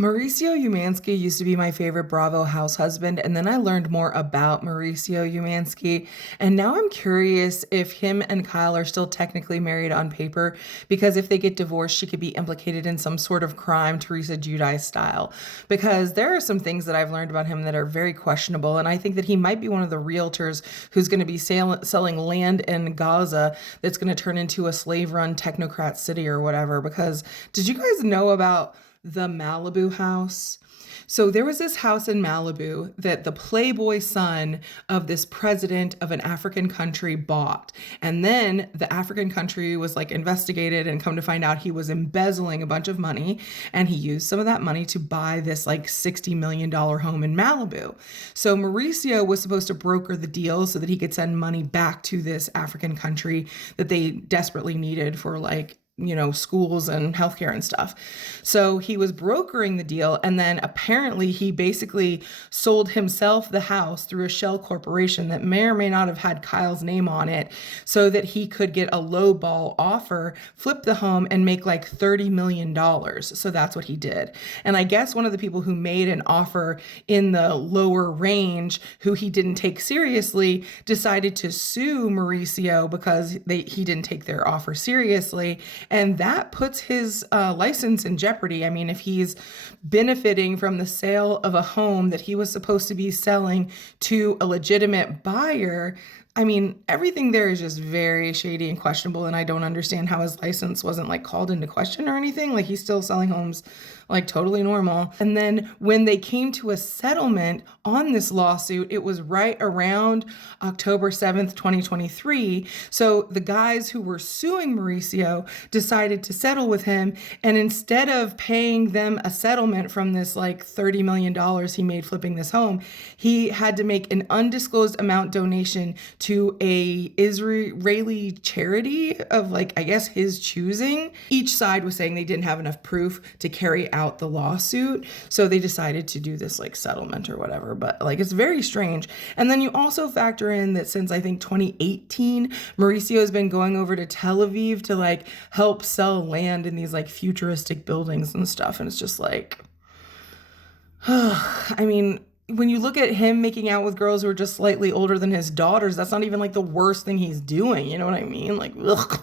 Mauricio Umansky used to be my favorite Bravo house husband, and then I learned more about Mauricio Umansky, and now I'm curious if him and Kyle are still technically married on paper, because if they get divorced, she could be implicated in some sort of crime, Teresa Giudice style. Because there are some things that I've learned about him that are very questionable, and I think that he might be one of the realtors who's going to be selling land in Gaza that's going to turn into a slave-run technocrat city or whatever. Because did you guys know about the Malibu house? So there was this house in Malibu that the Playboy son of this president of an African country bought. And then the African country was like investigated and come to find out he was embezzling a bunch of money. And he used some of that money to buy this like $60 million home in Malibu. So Mauricio was supposed to broker the deal so that he could send money back to this African country that they desperately needed for like schools and healthcare and stuff. So he was brokering the deal, and then apparently he basically sold himself the house through a shell corporation that may or may not have had Kyle's name on it, so that he could get a low ball offer, flip the home, and make like $30 million. So that's what he did. And I guess one of the people who made an offer in the lower range, who he didn't take seriously, decided to sue Mauricio because he didn't take their offer seriously, and that puts his license in jeopardy. I mean, if he's benefiting from the sale of a home that he was supposed to be selling to a legitimate buyer, I mean, everything there is just very shady and questionable, and I don't understand how his license wasn't like called into question or anything. Like, he's still selling homes like totally normal. And then when they came to a settlement on this lawsuit, it was right around October 7th, 2023. So the guys who were suing Mauricio decided to settle with him, and instead of paying them a settlement from this like $30 million he made flipping this home, he had to make an undisclosed amount donation to a Israeli charity of like, I guess, his choosing. Each side was saying they didn't have enough proof to carry out the lawsuit, so they decided to do this like settlement or whatever. But like, it's very strange. And then you also factor in that since I think 2018, Mauricio has been going over to Tel Aviv to like help sell land in these like futuristic buildings and stuff, and it's just like I mean, when you look at him making out with girls who are just slightly older than his daughters, that's not even like the worst thing he's doing. You know what I mean? Like, ugh.